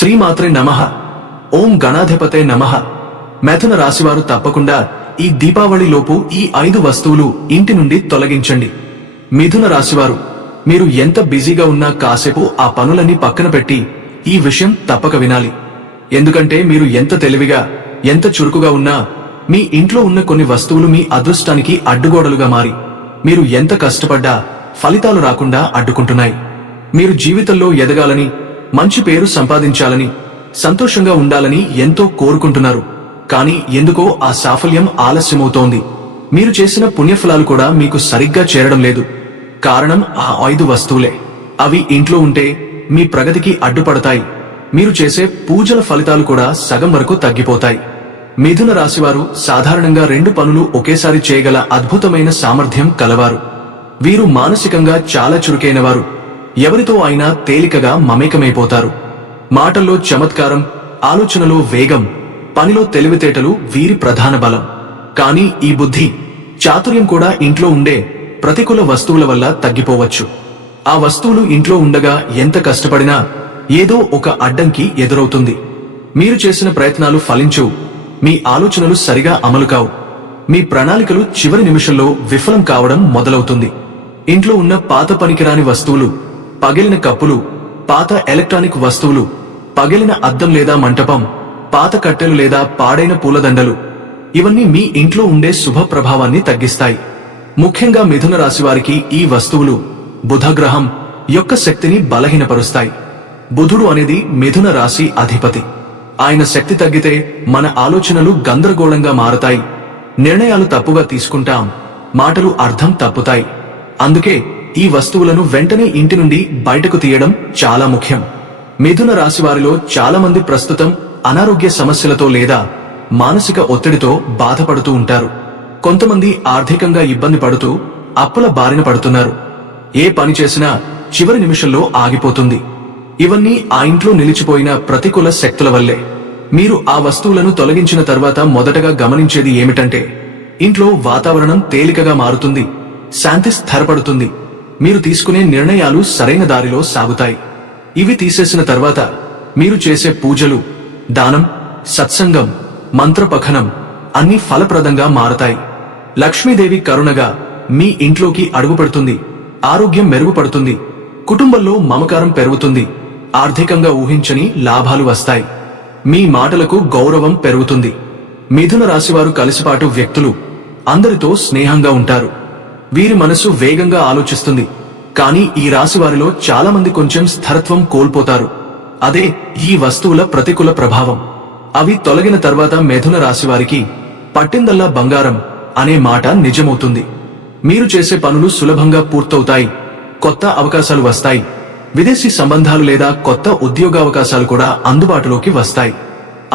శ్రీమాత్రే నమః. ఓం గణాధిపతే నమః. మిథున రాశివారు తప్పకుండా ఈ దీపావళిలోపు ఈ 5 వస్తువులు ఇంటి నుండి తొలగించండి. మిథున రాశివారు, మీరు ఎంత బిజీగా ఉన్నా కాసేపు ఆ పనులన్నీ పక్కన పెట్టి ఈ విషయం తప్పక వినాలి. ఎందుకంటే మీరు ఎంత తెలివిగా, ఎంత చురుకుగా ఉన్నా మీ ఇంట్లో ఉన్న కొన్ని వస్తువులు మీ అదృష్టానికి అడ్డుగోడలుగా మారి మీరు ఎంత కష్టపడ్డా ఫలితాలు రాకుండా అడ్డుకుంటున్నాయి. మీరు జీవితంలో ఎదగాలని, మంచి పేరు సంపాదించాలని, సంతోషంగా ఉండాలని ఎంతో కోరుకుంటున్నారు. కానీ ఎందుకో ఆ సాఫల్యం ఆలస్యమవుతోంది. మీరు చేసిన పుణ్యఫలాలు కూడా మీకు సరిగ్గా చేరడం లేదు. కారణం ఆ 5 వస్తువులే. అవి ఇంట్లో ఉంటే మీ ప్రగతికి అడ్డుపడతాయి. మీరు చేసే పూజల ఫలితాలు కూడా సగం వరకు తగ్గిపోతాయి. మిథున రాశివారు సాధారణంగా 2 పనులు ఒకేసారి చేయగల అద్భుతమైన సామర్థ్యం కలవారు. వీరు మానసికంగా చాలా చురుకైనవారు. ఎవరితో అయినా తేలికగా మమేకమైపోతారు. మాటల్లో చమత్కారం, ఆలోచనలో వేగం, పనిలో తెలివితేటలు వీరి ప్రధాన బలం. కానీ ఈ బుద్ధి, చాతుర్యం కూడా ఇంట్లో ఉండే ప్రతికూల వస్తువుల వల్ల తగ్గిపోవచ్చు. ఆ వస్తువులు ఇంట్లో ఉండగా ఎంత కష్టపడినా ఏదో ఒక అడ్డంకి ఎదురవుతుంది. మీరు చేసిన ప్రయత్నాలు ఫలించవు. మీ ఆలోచనలు సరిగా అమలు కావు. మీ ప్రణాళికలు చివరి నిమిషంలో విఫలం కావడం మొదలవుతుంది. ఇంట్లో ఉన్న పాత పనికిరాని వస్తువులు, పగిలిన కప్పులు, పాత ఎలక్ట్రానిక్ వస్తువులు, పగిలిన అద్దం లేదా మంటపం, పాత కట్టెలు లేదా పాడైన పూలదండలు, ఇవన్నీ మీ ఇంట్లో ఉండే శుభ ప్రభావాన్ని తగ్గిస్తాయి. ముఖ్యంగా మిథున రాశివారికి ఈ వస్తువులు బుధగ్రహం యొక్క శక్తిని బలహీనపరుస్తాయి. బుధుడు అనేది మిథున రాశి అధిపతి. ఆయన శక్తి తగ్గితే మన ఆలోచనలు గందరగోళంగా మారతాయి. నిర్ణయాలు తప్పుగా తీసుకుంటాం. మాటలు అర్థం తప్పుతాయి. అందుకే ఈ వస్తువులను వెంటనే ఇంటి నుండి బయటకు తీయడం చాలా ముఖ్యం. మిథున రాశివారిలో చాలా మంది ప్రస్తుతం అనారోగ్య సమస్యలతో లేదా మానసిక ఒత్తిడితో బాధపడుతూ ఉంటారు. కొంతమంది ఆర్థికంగా ఇబ్బంది పడుతూ అప్పుల బారిన పడుతున్నారు. ఏ పని చేసినా చివరి నిమిషంలో ఆగిపోతుంది. ఇవన్నీ ఆ ఇంట్లో నిలిచిపోయిన ప్రతికూల శక్తుల వల్లే. మీరు ఆ వస్తువులను తొలగించిన తర్వాత మొదటగా గమనించేది ఏమిటంటే, ఇంట్లో వాతావరణం తేలికగా మారుతుంది. శాంతి స్థిరపడుతుంది. మీరు తీసుకునే నిర్ణయాలు సరైన దారిలో సాగుతాయి. ఇవి తీసేసిన తర్వాత మీరు చేసే పూజలు, దానం, సత్సంగం, మంత్రపఠనం అన్నీ ఫలప్రదంగా మారతాయి. లక్ష్మీదేవి కరుణగా మీ ఇంట్లోకి అడుగుపెడుతుంది. ఆరోగ్యం మెరుగుపడుతుంది. కుటుంబంలో మమకారం పెరుగుతుంది. ఆర్థికంగా ఊహించని లాభాలు వస్తాయి. మీ మాటలకు గౌరవం పెరుగుతుంది. మిథున రాశివారు కలిసిపాటు వ్యక్తులు. అందరితో స్నేహంగా ఉంటారు. వీరి మనసు వేగంగా ఆలోచిస్తుంది. కానీ ఈ రాశివారిలో చాలా మంది కొంచెం స్థిరత్వం కోల్పోతారు. అదే ఈ వస్తువుల ప్రతికూల ప్రభావం. అవి తొలగిన తర్వాత మిథున రాశివారికి పట్టిందల్లా బంగారం అనే మాట నిజమవుతుంది. మీరు చేసే పనులు సులభంగా పూర్తవుతాయి. కొత్త అవకాశాలు వస్తాయి. విదేశీ సంబంధాలు లేదా కొత్త ఉద్యోగావకాశాలు కూడా అందుబాటులోకి వస్తాయి.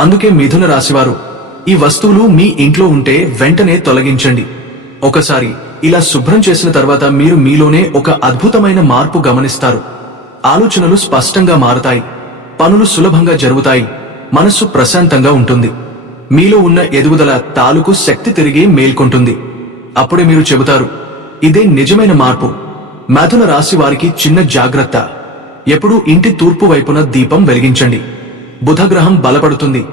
అందుకే మిథున రాశివారు, ఈ వస్తువులు మీ ఇంట్లో ఉంటే వెంటనే తొలగించండి. ఒకసారి ఇలా శుభ్రం చేసిన తర్వాత మీరు మీలోనే ఒక అద్భుతమైన మార్పు గమనిస్తారు. ఆలోచనలు స్పష్టంగా మారతాయి. పనులు సులభంగా జరుగుతాయి. మనస్సు ప్రశాంతంగా ఉంటుంది. మీలో ఉన్న ఎదుగుదల తాలూకు శక్తి తిరిగి మేల్కొంటుంది. అప్పుడే మీరు చెబుతారు, ఇదే నిజమైన మార్పు. మిథున రాశి వారికి చిన్న జాగ్రత్త. ఎప్పుడూ ఇంటి తూర్పు వైపున దీపం వెలిగించండి. బుధగ్రహం బలపడుతుంది.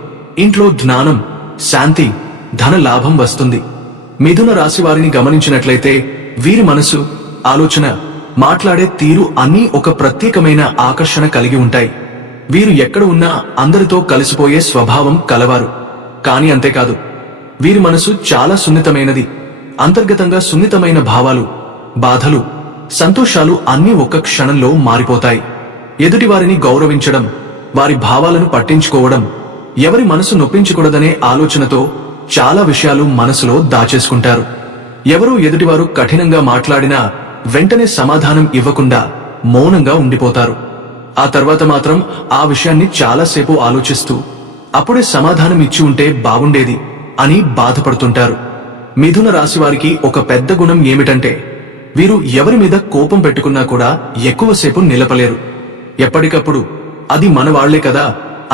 ఇంట్లో జ్ఞానం, శాంతి, ధన లాభం వస్తుంది. మిథున రాశి వారిని గమనించినట్లయితే వీరి మనసు, ఆలోచన, మాట్లాడే తీరు అన్నీ ఒక ప్రత్యేకమైన ఆకర్షణ కలిగి ఉంటాయి. వీరు ఎక్కడ ఉన్నా అందరితో కలిసిపోయే స్వభావం కలవారు. కానీ అంతేకాదు, వీరి మనసు చాలా సున్నితమైనది. అంతర్గతంగా సున్నితమైన భావాలు, బాధలు, సంతోషాలు అన్నీ ఒక్క క్షణంలో మారిపోతాయి. ఎదుటివారిని గౌరవించడం, వారి భావాలను పట్టించుకోవడం, ఎవరి మనసు నొప్పించకూడదనే ఆలోచనతో చాలా విషయాలు మనసులో దాచేసుకుంటారు. ఎవరూ ఎదుటివారు కఠినంగా మాట్లాడినా వెంటనే సమాధానం ఇవ్వకుండా మౌనంగా ఉండిపోతారు. ఆ తర్వాత మాత్రం ఆ విషయాన్ని చాలాసేపు ఆలోచిస్తూ అప్పుడే సమాధానం ఇచ్చి ఉంటే బాగుండేది అని బాధపడుతుంటారు. మిథున రాశివారికి ఒక పెద్ద గుణం ఏమిటంటే, వీరు ఎవరి మీద కోపం పెట్టుకున్నా కూడా ఎక్కువసేపు నిలపలేరు. ఎప్పటికప్పుడు అది మన వాళ్లే కదా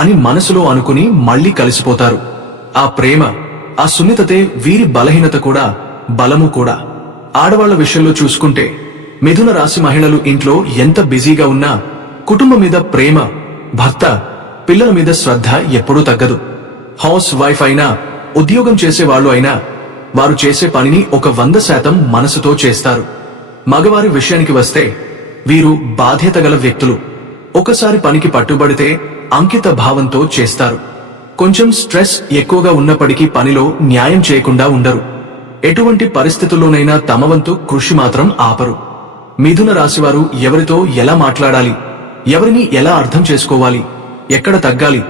అని మనసులో అనుకుని మళ్లీ కలిసిపోతారు. ఆ ప్రేమ, ఆ సున్నితతే వీరి బలహీనత కూడా, బలము కూడా. ఆడవాళ్ల విషయంలో చూసుకుంటే మిథున రాశి మహిళలు ఇంట్లో ఎంత బిజీగా ఉన్నా కుటుంబం మీద ప్రేమ, భర్త, పిల్లల మీద శ్రద్ధ ఎప్పుడూ తగ్గదు. హౌస్ వైఫ్ అయినా, ఉద్యోగం చేసేవాళ్లు అయినా వారు చేసే పనిని 100% మనసుతో చేస్తారు. మగవారి విషయానికి వస్తే వీరు బాధ్యత గల వ్యక్తులు. ఒకసారి పనికి పట్టుబడితే అంకిత భావంతో చేస్తారు. కొంచెం స్ట్రెస్ ఎక్కువగా ఉన్నప్పటికీ పనిలో న్యాయం చేయకుండా ఉండరు. ఎటువంటి పరిస్థితుల్లోనైనా తమ వంతు కృషి మాత్రం ఆపరు. మిథున రాశివారు ఎవరితో ఎలా మాట్లాడాలి, ఎవరిని ఎలా అర్థం చేసుకోవాలి, ఎక్కడ తగ్గాలి,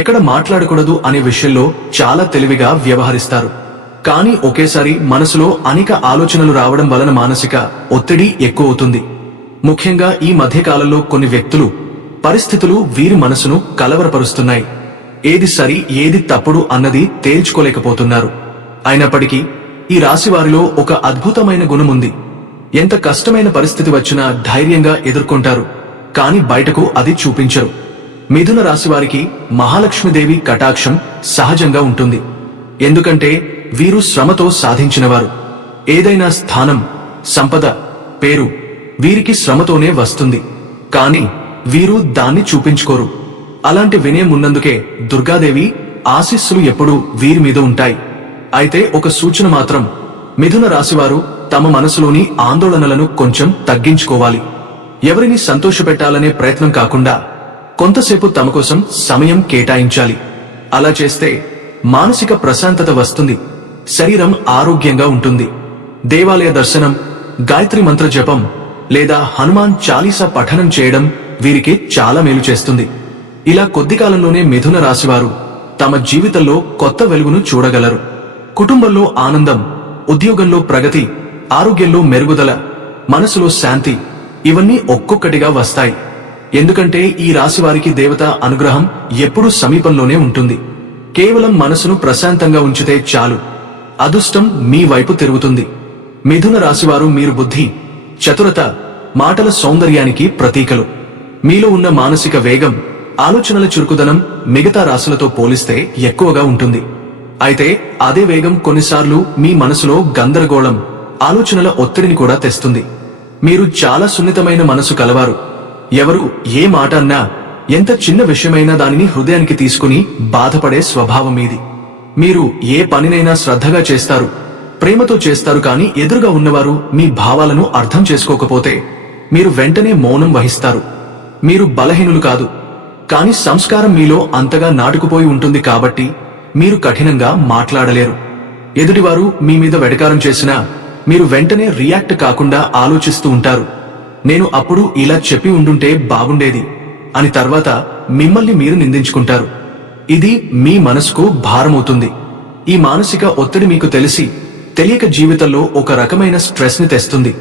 ఎక్కడ మాట్లాడకూడదు అనే విషయంలో చాలా తెలివిగా వ్యవహరిస్తారు. కానీ ఒకేసారి మనసులో అనేక ఆలోచనలు రావడం వలన మానసిక ఒత్తిడి ఎక్కువ అవుతుంది. ముఖ్యంగా ఈ మధ్యకాలంలో కొన్ని వ్యక్తులు, పరిస్థితులు వీరి మనసును కలవరపరుస్తున్నాయి. ఏది సరి ఏది తప్పుడు అన్నది తేల్చుకోలేకపోతున్నారు. అయినప్పటికీ ఈ రాశివారిలో ఒక అద్భుతమైన గుణముంది. ఎంత కష్టమైన పరిస్థితి వచ్చినా ధైర్యంగా ఎదుర్కొంటారు. కాని బయటకు అది చూపించరు. మిథున రాశివారికి మహాలక్ష్మీదేవి కటాక్షం సహజంగా ఉంటుంది. ఎందుకంటే వీరు శ్రమతో సాధించినవారు. ఏదైనా స్థానం, సంపద, పేరు వీరికి శ్రమతోనే వస్తుంది. కాని వీరు దాన్ని చూపించుకోరు. అలాంటి వినయం ఉన్నందుకే దుర్గాదేవి ఆశీస్సులు ఎప్పుడూ వీరి మీద ఉంటాయి. అయితే ఒక సూచన మాత్రం, మిథున రాశివారు తమ మనసులోని ఆందోళనలను కొంచెం తగ్గించుకోవాలి. ఎవరిని సంతోషపెట్టాలనే ప్రయత్నం కాకుండా కొంతసేపు తమ కోసం సమయం కేటాయించాలి. అలా చేస్తే మానసిక ప్రశాంతత వస్తుంది, శరీరం ఆరోగ్యంగా ఉంటుంది. దేవాలయ దర్శనం, గాయత్రి మంత్ర జపం లేదా హనుమాన్ చాలీసా పఠనం చేయడం వీరికి చాలా మేలు చేస్తుంది. ఇలా కొద్ది కాలంలోనే మిథున రాశివారు తమ జీవితంలో కొత్త వెలుగును చూడగలరు. కుటుంబంలో ఆనందం, ఉద్యోగంలో ప్రగతి, ఆరోగ్యంలో మెరుగుదల, మనసులో శాంతి ఇవన్నీ ఒక్కొక్కటిగా వస్తాయి. ఎందుకంటే ఈ రాశివారికి దేవత అనుగ్రహం ఎప్పుడూ సమీపంలోనే ఉంటుంది. కేవలం మనసును ప్రశాంతంగా ఉంచితే చాలు, అదృష్టం మీ వైపు తిరుగుతుంది. మిథున రాశివారు మీరు బుద్ధి, చతురత, మాటల సౌందర్యానికి ప్రతీకలు. మీలో ఉన్న మానసిక వేగం, ఆలోచనల చురుకుదనం మిగతా రాశులతో పోలిస్తే ఎక్కువగా ఉంటుంది. అయితే అదే వేగం కొన్నిసార్లు మీ మనసులో గందరగోళం, ఆలోచనల ఒత్తిడిని కూడా తెస్తుంది. మీరు చాలా సున్నితమైన మనసు కలవారు. ఎవరు ఏ మాట అన్నా, ఎంత చిన్న విషయమైనా దానిని హృదయానికి తీసుకుని బాధపడే స్వభావం మీది. మీరు ఏ పనినైనా శ్రద్ధగా చేస్తారు, ప్రేమతో చేస్తారు. కానీ ఎదురుగా ఉన్నవారు మీ భావాలను అర్థం చేసుకోకపోతే మీరు వెంటనే మౌనం వహిస్తారు. మీరు బలహీనులు కాదు, కాని సంస్కారం మీలో అంతగా నాటుకుపోయి ఉంటుంది కాబట్టి మీరు కఠినంగా మాట్లాడలేరు. ఎదుటివారు మీ మీద వెటకారం చేసినా మీరు వెంటనే రియాక్ట్ కాకుండా ఆలోచిస్తూ ఉంటారు. నేను అప్పుడు ఇలా చెప్పి ఉండుంటే బాగుండేది అని తర్వాత మిమ్మల్ని మీరు నిందించుకుంటారు. ఇది మీ మనసుకు భారమవుతుంది. ఈ మానసిక ఒత్తిడి మీకు తెలిసి తెలియక జీవితంలో ఒక రకమైన స్ట్రెస్ ని తెస్తుంది.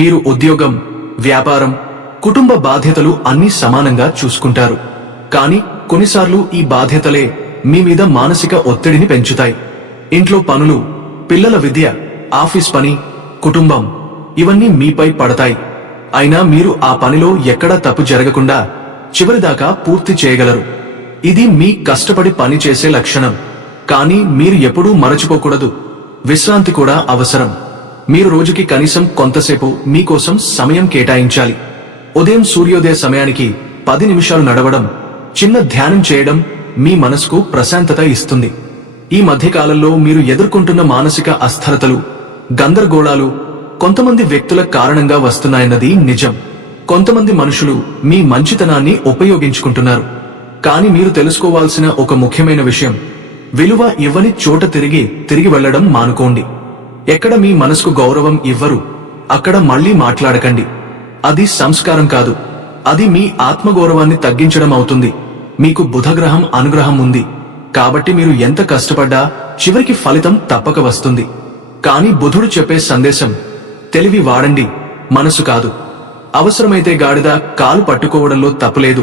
మీరు ఉద్యోగం, వ్యాపారం, కుటుంబ బాధ్యతలు అన్నీ సమానంగా చూసుకుంటారు. కానీ కొన్నిసార్లు ఈ బాధ్యతలే మీ మీద మానసిక ఒత్తిడిని పెంచుతాయి. ఇంట్లో పనులు, పిల్లల విద్య, ఆఫీస్ పని, కుటుంబం ఇవన్నీ మీపై పడతాయి. అయినా మీరు ఆ పనిలో ఎక్కడా తప్పు జరగకుండా చివరిదాకా పూర్తి చేయగలరు. ఇది మీ కష్టపడి పని చేసే లక్షణం. కానీ మీరు ఎప్పుడూ మరచిపోకూడదు, విశ్రాంతి కూడా అవసరం. మీరు రోజుకి కనీసం కొంతసేపు మీకోసం సమయం కేటాయించాలి. ఉదయం సూర్యోదయ సమయానికి 10 నిమిషాలు నడవడం, చిన్న ధ్యానం చేయడం మీ మనసుకు ప్రశాంతత ఇస్తుంది. ఈ మధ్యకాలంలో మీరు ఎదుర్కొంటున్న మానసిక అస్థిరతలు, గందరగోళాలు కొంతమంది వ్యక్తుల కారణంగా వస్తున్నాయన్నది నిజం. కొంతమంది మనుషులు మీ మంచితనాన్ని ఉపయోగించుకుంటున్నారు. కానీ మీరు తెలుసుకోవాల్సిన ఒక ముఖ్యమైన విషయం, విలువ ఇవ్వని చోట తిరిగి వెళ్లడం మానుకోండి. ఎక్కడ మీ మనసుకు గౌరవం ఇవ్వరు అక్కడ మళ్లీ మాట్లాడకండి. అది సంస్కారం కాదు, అది మీ ఆత్మగౌరవాన్ని తగ్గించడం అవుతుంది. మీకు బుధగ్రహం అనుగ్రహం ఉంది కాబట్టి మీరు ఎంత కష్టపడ్డా చివరికి ఫలితం తప్పక వస్తుంది. కానీ బుధుడు చెప్పే సందేశం, తెలివి వాడండి, మనసు కాదు. అవసరమైతే గాడిద కాలు పట్టుకోవడంలో తప్పులేదు,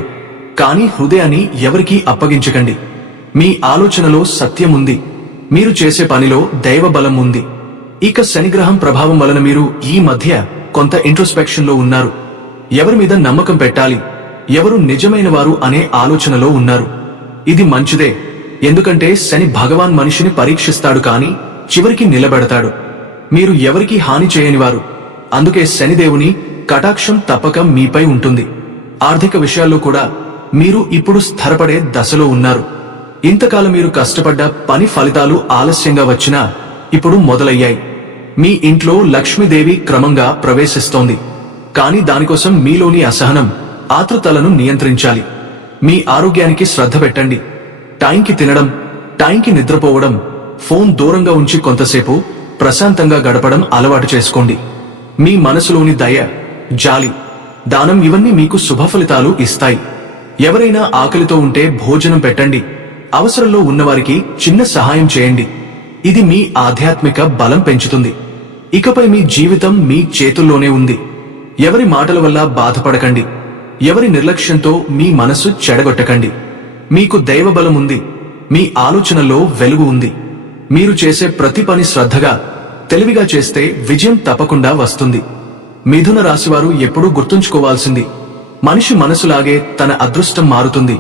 కానీ హృదయాన్ని ఎవరికీ అప్పగించకండి. మీ ఆలోచనలో సత్యముంది, మీరు చేసే పనిలో దైవ బలం ఉంది. ఇక శనిగ్రహం ప్రభావం వలన మీరు ఈ మధ్య కొంత ఇంట్రోస్పెక్షన్ లో ఉన్నారు. ఎవరి మీద నమ్మకం పెట్టాలి, ఎవరు నిజమైన వారు అనే ఆలోచనలో ఉన్నారు. ఇది మంచిదే, ఎందుకంటే శని భగవాన్ మనిషిని పరీక్షిస్తాడు కానీ చివరికి నిలబెడతాడు. మీరు ఎవరికీ హాని చేయనివారు, అందుకే శనిదేవుని కటాక్షం తప్పక మీపై ఉంటుంది. ఆర్థిక విషయాల్లో కూడా మీరు ఇప్పుడు స్థిరపడే దశలో ఉన్నారు. ఇంతకాలం మీరు కష్టపడ్డ పని ఫలితాలు ఆలస్యంగా వచ్చినా ఇప్పుడు మొదలయ్యాయి. మీ ఇంట్లో లక్ష్మీదేవి క్రమంగా ప్రవేశిస్తోంది. కానీ దానికోసం మీలోని అసహనం, ఆతృతలను నియంత్రించాలి. మీ ఆరోగ్యానికి శ్రద్ధ పెట్టండి. టైంకి తినడం, టైంకి నిద్రపోవడం, ఫోన్ దూరంగా ఉంచి కొంతసేపు ప్రశాంతంగా గడపడం అలవాటు చేసుకోండి. మీ మనసులోని దయ, జాలి, దానం ఇవన్నీ మీకు శుభ ఫలితాలు ఇస్తాయి. ఎవరైనా ఆకలితో ఉంటే భోజనం పెట్టండి. అవసరంలో ఉన్నవారికి చిన్న సహాయం చేయండి. ఇది మీ ఆధ్యాత్మిక బలం పెంచుతుంది. ఇకపై మీ జీవితం మీ చేతుల్లోనే ఉంది. ఎవరి మాటల వల్ల బాధపడకండి. ఎవరి నిర్లక్ష్యంతో మీ మనసు చెడగొట్టకండి. మీకు దైవబలం ఉంది. మీ ఆలోచనలో వెలుగు ఉంది. మీరు చేసే ప్రతి పని శ్రద్ధగా, తెలివిగా చేస్తే విజయం తప్పకుండా వస్తుంది. మిథున రాశివారు ఎప్పుడూ గుర్తుంచుకోవాల్సింది, మనిషి మనసులాగే తన అదృష్టం మారుతుంది.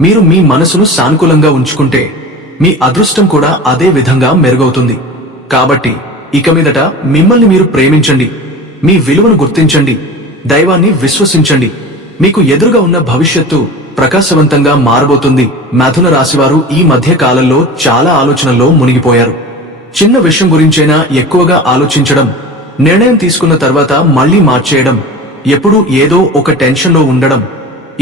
మీరు మీ మనసును సానుకూలంగా ఉంచుకుంటే మీ అదృష్టం కూడా అదే విధంగా మెరుగవుతుంది. కాబట్టి ఇక మీదట మిమ్మల్ని మీరు ప్రేమించండి. మీ విలువను గుర్తించండి. దైవాన్ని విశ్వసించండి. మీకు ఎదురుగా ఉన్న భవిష్యత్తు ప్రకాశవంతంగా మారబోతుంది. మిథున రాశివారు ఈ మధ్య కాలంలో చాలా ఆలోచనల్లో మునిగిపోయారు. చిన్న విషయం గురించైనా ఎక్కువగా ఆలోచించడం, నిర్ణయం తీసుకున్న తర్వాత మళ్లీ మార్చేయడం, ఎప్పుడూ ఏదో ఒక టెన్షన్లో ఉండడం,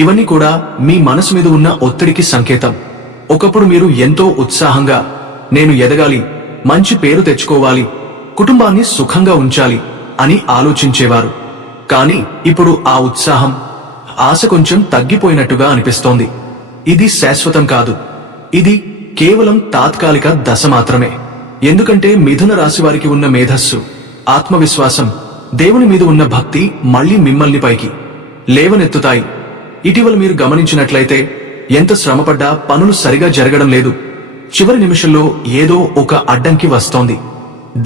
ఇవన్నీ కూడా మీ మనసు మీద ఉన్న ఒత్తిడికి సంకేతం. ఒకప్పుడు మీరు ఎంతో ఉత్సాహంగా, నేను ఎదగాలి, మంచి పేరు తెచ్చుకోవాలి, కుటుంబాన్ని సుఖంగా ఉంచాలి అని ఆలోచించేవారు. కానీ ఇప్పుడు ఆ ఉత్సాహం, ఆశ కొంచెం తగ్గిపోయినట్టుగా అనిపిస్తోంది. ఇది శాశ్వతం కాదు. ఇది కేవలం తాత్కాలిక దశ మాత్రమే. ఎందుకంటే మిథున రాశి వారికి ఉన్న మేధస్సు, ఆత్మవిశ్వాసం, దేవుని మీద ఉన్న భక్తి మళ్లీ మిమ్మల్ని పైకి లేవనెత్తుతాయి. ఇటీవల మీరు గమనించినట్లయితే ఎంత శ్రమపడ్డా పనులు సరిగా జరగడం లేదు. చివరి నిమిషంలో ఏదో ఒక అడ్డంకి వస్తోంది.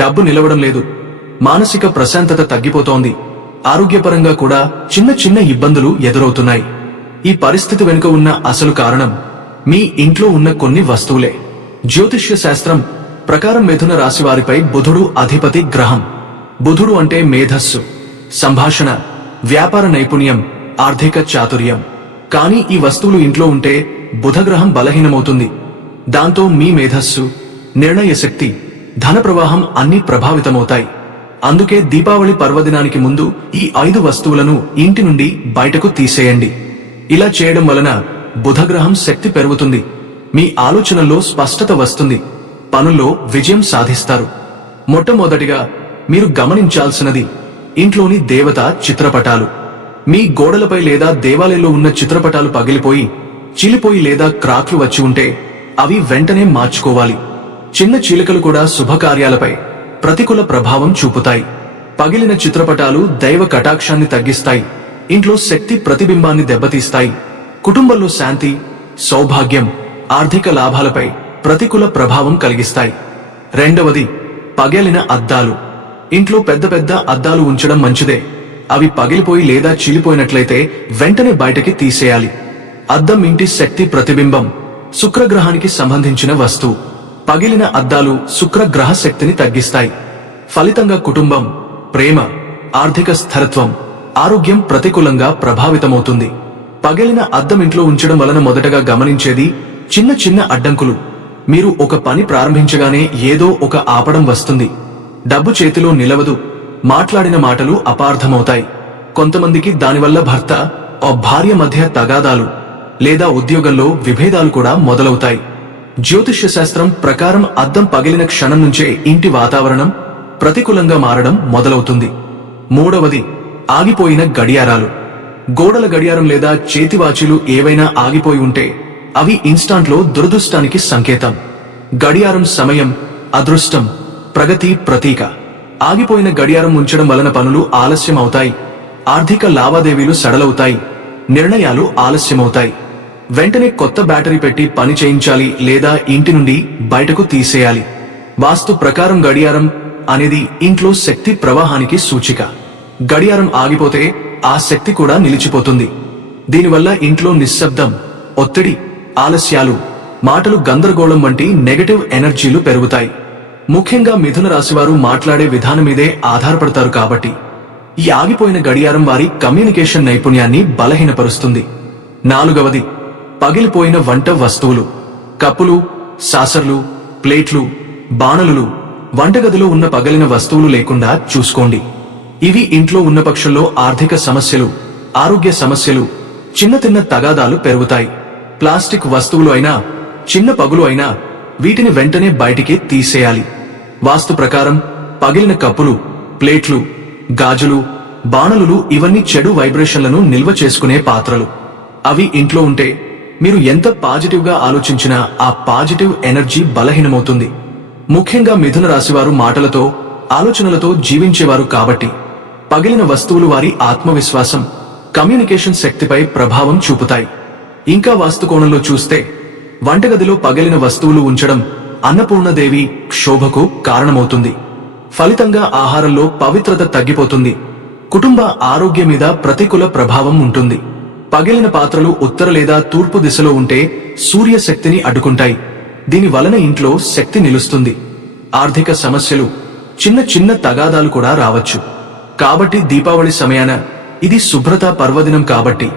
డబ్బు నిలవడం లేదు. మానసిక ప్రశాంతత తగ్గిపోతోంది. ఆరోగ్యపరంగా కూడా చిన్న చిన్న ఇబ్బందులు ఎదురవుతున్నాయి. ఈ పరిస్థితి వెనుక ఉన్న అసలు కారణం మీ ఇంట్లో ఉన్న కొన్ని వస్తువులే. జ్యోతిష్య శాస్త్రం ప్రకారం మిథున రాశి వారిపై బుధుడు అధిపతి గ్రహం. బుధుడు అంటే మేధస్సు, సంభాషణ, వ్యాపార నైపుణ్యం, ఆర్థిక చాతుర్యం. కానీ ఈ వస్తువులు ఇంట్లో ఉంటే బుధగ్రహం బలహీనమవుతుంది. దాంతో మీ మేధస్సు, నిర్ణయ శక్తి, ధన ప్రవాహం అన్నీ ప్రభావితమవుతాయి. అందుకే దీపావళి పర్వదినానికి ముందు ఈ 5 వస్తువులను ఇంటి నుండి బయటకు తీసేయండి. ఇలా చేయడం వలన బుధగ్రహం శక్తి పెరుగుతుంది. మీ ఆలోచనల్లో స్పష్టత వస్తుంది. పనుల్లో విజయం సాధిస్తారు. మొట్టమొదటిగా మీరు గమనించాల్సినది ఇంట్లోని దేవత చిత్రపటాలు. మీ గోడలపై లేదా దేవాలయంలో ఉన్న చిత్రపటాలు పగిలిపోయి, చీలిపోయి లేదా క్రాక్లు వచ్చి ఉంటే అవి వెంటనే మార్చుకోవాలి. చిన్న చీలికలు కూడా శుభకార్యాలపై ప్రతికూల ప్రభావం చూపుతాయి. పగిలిన చిత్రపటాలు దైవ కటాక్షాన్ని తగ్గిస్తాయి. ఇంట్లో శక్తి ప్రతిబింబాన్ని దెబ్బతీస్తాయి. కుటుంబంలో శాంతి, సౌభాగ్యం, ఆర్థిక లాభాలపై ప్రతికూల ప్రభావం కలిగిస్తాయి. రెండవది పగిలిన అద్దాలు. ఇంట్లో పెద్ద పెద్ద అద్దాలు ఉంచడం మంచిదే. అవి పగిలిపోయి లేదా చీలిపోయినట్లయితే వెంటనే బయటకి తీసేయాలి. అద్దం ఇంటి శక్తి ప్రతిబింబం, శుక్రగ్రహానికి సంబంధించిన వస్తువు. పగిలిన అద్దాలు శుక్రగ్రహ శక్తిని తగ్గిస్తాయి. ఫలితంగా కుటుంబం, ప్రేమ, ఆర్థిక స్థిరత్వం, ఆరోగ్యం ప్రతికూలంగా ప్రభావితమవుతుంది. పగిలిన అద్దం ఇంట్లో ఉంచడం వలన మొదటగా గమనించేది చిన్న చిన్న అడ్డంకులు. మీరు ఒక పని ప్రారంభించగానే ఏదో ఒక ఆపడం వస్తుంది. డబ్బు చేతిలో నిలవదు. మాట్లాడిన మాటలు అపార్థమవుతాయి. కొంతమందికి దానివల్ల భర్త, భార్య మధ్య తగాదాలు లేదా ఉద్యోగంలో విభేదాలు కూడా మొదలవుతాయి. జ్యోతిష్య శాస్త్రం ప్రకారం అద్దం పగిలిన క్షణం నుంచే ఇంటి వాతావరణం ప్రతికూలంగా మారడం మొదలవుతుంది. మూడవది ఆగిపోయిన గడియారాలు. గోడల గడియారం లేదా చేతివాచీలు ఏవైనా ఆగిపోయి ఉంటే అవి ఇన్స్టాంట్లో దురదృష్టానికి సంకేతం. గడియారం సమయం, అదృష్టం, ప్రగతి ప్రతీక. ఆగిపోయిన గడియారం ఉంచడం వలన పనులు ఆలస్యం అవుతాయి. ఆర్థిక లావాదేవీలు సడలవుతాయి. నిర్ణయాలు ఆలస్యమవుతాయి. వెంటనే కొత్త బ్యాటరీ పెట్టి పని చేయించాలి లేదా ఇంటి నుండి బయటకు తీసేయాలి. వాస్తు ప్రకారం గడియారం అనేది ఇంట్లో శక్తి ప్రవాహానికి సూచిక. గడియారం ఆగిపోతే ఆ శక్తి కూడా నిలిచిపోతుంది. దీనివల్ల ఇంట్లో నిశ్శబ్దం, ఒత్తిడి, ఆలస్యాలు, మాటలు గందరగోళం వంటి నెగటివ్ ఎనర్జీలు పెరుగుతాయి. ముఖ్యంగా మిథున రాశివారు మాట్లాడే విధానం మీదే ఆధారపడతారు కాబట్టి ఈ ఆగిపోయిన గడియారం వారి కమ్యూనికేషన్ నైపుణ్యాన్ని బలహీనపరుస్తుంది. నాలుగవది పగిలిపోయిన వంట వస్తువులు, కప్పులు, సాసర్లు, ప్లేట్లు, బాణలులు, వంటగదిలో ఉన్న పగిలిన వస్తువులు లేకుండా చూసుకోండి. ఇవి ఇంట్లో ఉన్న పక్షంలో ఆర్థిక సమస్యలు, ఆరోగ్య సమస్యలు, చిన్న తగాదాలు పెరుగుతాయి. ప్లాస్టిక్ వస్తువులు అయినా, చిన్న పగులు అయినా వీటిని వెంటనే బయటికి తీసేయాలి. వాస్తు ప్రకారం పగిలిన కప్పులు, ప్లేట్లు, గాజులు, బాణలులు ఇవన్నీ చెడు వైబ్రేషన్లను నిల్వ చేసుకునే పాత్రలు. అవి ఇంట్లో ఉంటే మీరు ఎంత పాజిటివ్ గా ఆలోచించినా ఆ పాజిటివ్ ఎనర్జీ బలహీనమవుతుంది. ముఖ్యంగా మిథున రాశివారు మాటలతో, ఆలోచనలతో జీవించేవారు కాబట్టి పగిలిన వస్తువులు వారి ఆత్మవిశ్వాసం, కమ్యూనికేషన్ శక్తిపై ప్రభావం చూపుతాయి. ఇంకా వాస్తు కోణంలో చూస్తే వంటగదిలో పగిలిన వస్తువులు ఉంచడం అన్నపూర్ణదేవి క్షోభకు కారణమవుతుంది. ఫలితంగా ఆహారంలో పవిత్రత తగ్గిపోతుంది. కుటుంబ ఆరోగ్యం మీద ప్రతికూల ప్రభావం ఉంటుంది. పగిలిన పాత్రలు ఉత్తర లేదా తూర్పు దిశలో ఉంటే సూర్య శక్తిని అడ్డుకుంటాయి. దీని వలన ఇంట్లో శక్తి నిలుస్తుంది. ఆర్థిక సమస్యలు, చిన్న తగాదాలు కూడా రావచ్చు. కాబట్టి దీపావళి సమయాన ఇది శుభ్రత పర్వదినం కాబట్టి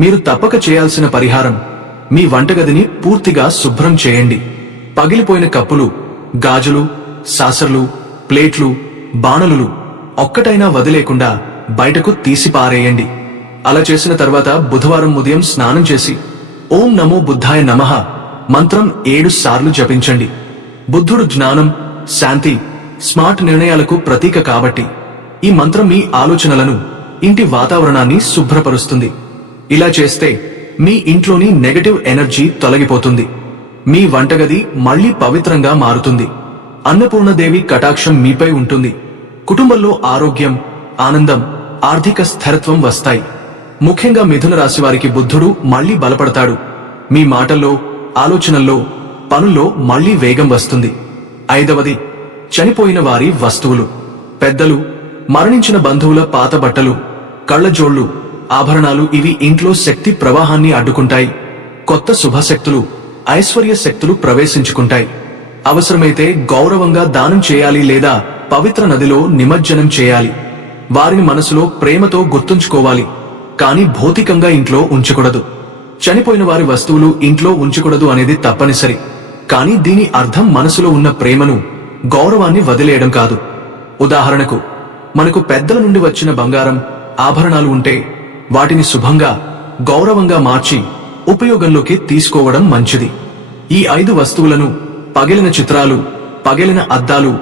మీరు తప్పక చేయాల్సిన పరిహారం, మీ వంటగదిని పూర్తిగా శుభ్రం చేయండి. పగిలిపోయిన కప్పులు, గాజులు, సాసర్లు, ప్లేట్లు, బాణలులు ఒక్కటైనా వదిలేకుండా బయటకు తీసి పారేయండి. అలా చేసిన తర్వాత బుధవారం ఉదయం స్నానం చేసి ఓం నమో బుద్ధాయ నమః మంత్రం 7 సార్లు జపించండి. బుద్ధుడు జ్ఞానం, శాంతి, స్మార్ట్ నిర్ణయాలకు ప్రతీక కాబట్టి ఈ మంత్రం మీ ఆలోచనలను, ఇంటి వాతావరణాన్ని శుభ్రపరుస్తుంది. ఇలా చేస్తే మీ ఇంట్లోని నెగటివ్ ఎనర్జీ తొలగిపోతుంది. మీ వంటగది మళ్లీ పవిత్రంగా మారుతుంది. అన్నపూర్ణదేవి కటాక్షం మీపై ఉంటుంది. కుటుంబంలో ఆరోగ్యం, ఆనందం, ఆర్థిక స్థిరత్వం వస్తాయి. ముఖ్యంగా మిథున రాశి వారికి బుద్ధుడు మళ్లీ బలపడతాడు. మీ మాటల్లో, ఆలోచనల్లో, పనుల్లో మళ్లీ వేగం వస్తుంది. 5వది, చనిపోయిన వారి వస్తువులు, పెద్దలు, మరణించిన బంధువుల పాత బట్టలు, కళ్లజోళ్లు, ఆభరణాలు ఇవి ఇంట్లో శక్తి ప్రవాహాన్ని అడ్డుకుంటాయి. కొత్త శుభశక్తులు, ఐశ్వర్య శక్తులు ప్రవేశించుకుంటాయి. అవసరమైతే గౌరవంగా దానం చేయాలి లేదా పవిత్ర నదిలో నిమజ్జనం చేయాలి. వారిని మనసులో ప్రేమతో గుర్తుంచుకోవాలి, కానీ భౌతికంగా ఇంట్లో ఉంచకూడదు. చనిపోయిన వారి వస్తువులు ఇంట్లో ఉంచకూడదు అనేది తప్పనిసరి. కానీ దీని అర్థం మనసులో ఉన్న ప్రేమను, గౌరవాన్ని వదిలేయడం కాదు. ఉదాహరణకు, మనకు పెద్దల నుండి వచ్చిన బంగారం, ఆభరణాలు ఉంటే వాటిని శుభంగా, గౌరవంగా మార్చి ఉపయోగంలోకి తీసుకోవడం మంచిది. ఈ 5 వస్తువులను, పగిలిన చిత్రాలు, పగిలిన అద్దాలు,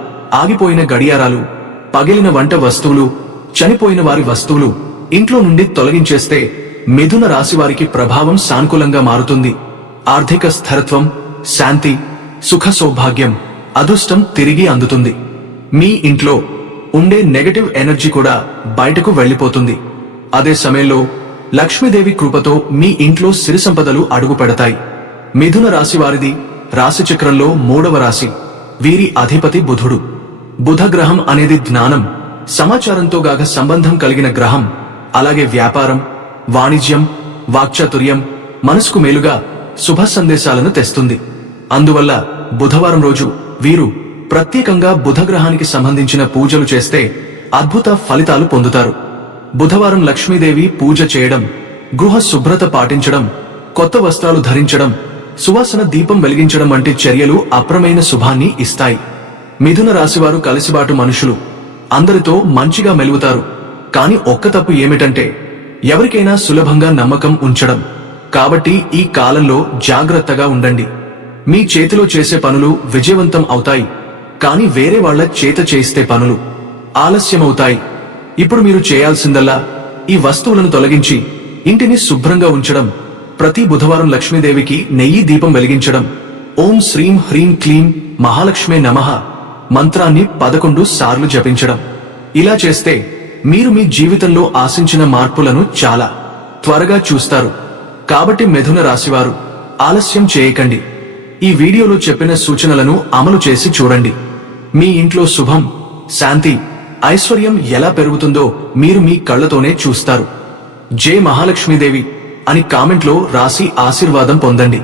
ఆగిపోయిన గడియారాలు, పగిలిన వంట వస్తువులు, చనిపోయిన వారి వస్తువులు ఇంట్లో నుండి తొలగించేస్తే మిథున రాశివారికి ప్రభావం సానుకూలంగా మారుతుంది. ఆర్థిక స్థిరత్వం, శాంతి, సుఖ సౌభాగ్యం, అదృష్టం తిరిగి అందుతుంది. మీ ఇంట్లో ఉండే నెగటివ్ ఎనర్జీ కూడా బయటకు వెళ్లిపోతుంది. అదే సమయంలో లక్ష్మీదేవి కృపతో మీ ఇంట్లో సిరి సంపదలు అడుగు పెడతాయి. మిథున రాశి వారిది రాశిచక్రంలో 3వ రాశి. వీరి అధిపతి బుధుడు. బుధ గ్రహం అనేది జ్ఞానం, సమాచారంతో గాక సంబంధం కలిగిన గ్రహం. అలాగే వ్యాపారం, వాణిజ్యం, వాక్చాతుర్యం, మనసుకు మేలుగా శుభ సందేశాలను తెస్తుంది. అందువల్ల బుధవారం రోజు వీరు ప్రత్యేకంగా బుధగ్రహానికి సంబంధించిన పూజలు చేస్తే అద్భుత ఫలితాలు పొందుతారు. బుధవారం లక్ష్మీదేవి పూజ చేయడం, గృహ శుభ్రత పాటించడం, కొత్త వస్త్రాలు ధరించడం, సువాసన దీపం వెలిగించడం వంటి చర్యలు అప్రమైన శుభాన్ని ఇస్తాయి. మిథున రాశివారు కలిసిబాటు మనుషులు, అందరితో మంచిగా మెలుగుతారు. కాని ఒక్క తప్పు ఏమిటంటే ఎవరికైనా సులభంగా నమ్మకం ఉంచడం. కాబట్టి ఈ కాలంలో జాగ్రత్తగా ఉండండి. మీ చేతిలో చేసే పనులు విజయవంతం అవుతాయి, కాని వేరే వాళ్ల చేత చేయిస్తే పనులు ఆలస్యమవుతాయి. ఇప్పుడు మీరు చేయాల్సిందల్లా ఈ వస్తువులను తొలగించి ఇంటిని శుభ్రంగా ఉంచడం. ప్రతి బుధవారం లక్ష్మీదేవికి నెయ్యి దీపం వెలిగించడం. ఓం శ్రీం హ్రీం క్లీం మహాలక్ష్మే నమః మంత్రాన్ని 11 సార్లు జపించడం. ఇలా చేస్తే మీరు మీ జీవితంలో ఆశించిన మార్పులను చాలా త్వరగా చూస్తారు. కాబట్టి మిథున రాశివారు ఆలస్యం చేయకండి. ఈ వీడియోలో చెప్పిన సూచనలను అమలు చేసి చూడండి. మీ ఇంట్లో శుభం, శాంతి, ఐశ్వర్యం ఎలా పెరుగుతుందో మీరు మీ కళ్లతోనే చూస్తారు. జై మహాలక్ష్మీదేవి అని కామెంట్లో రాసి ఆశీర్వాదం పొందండి.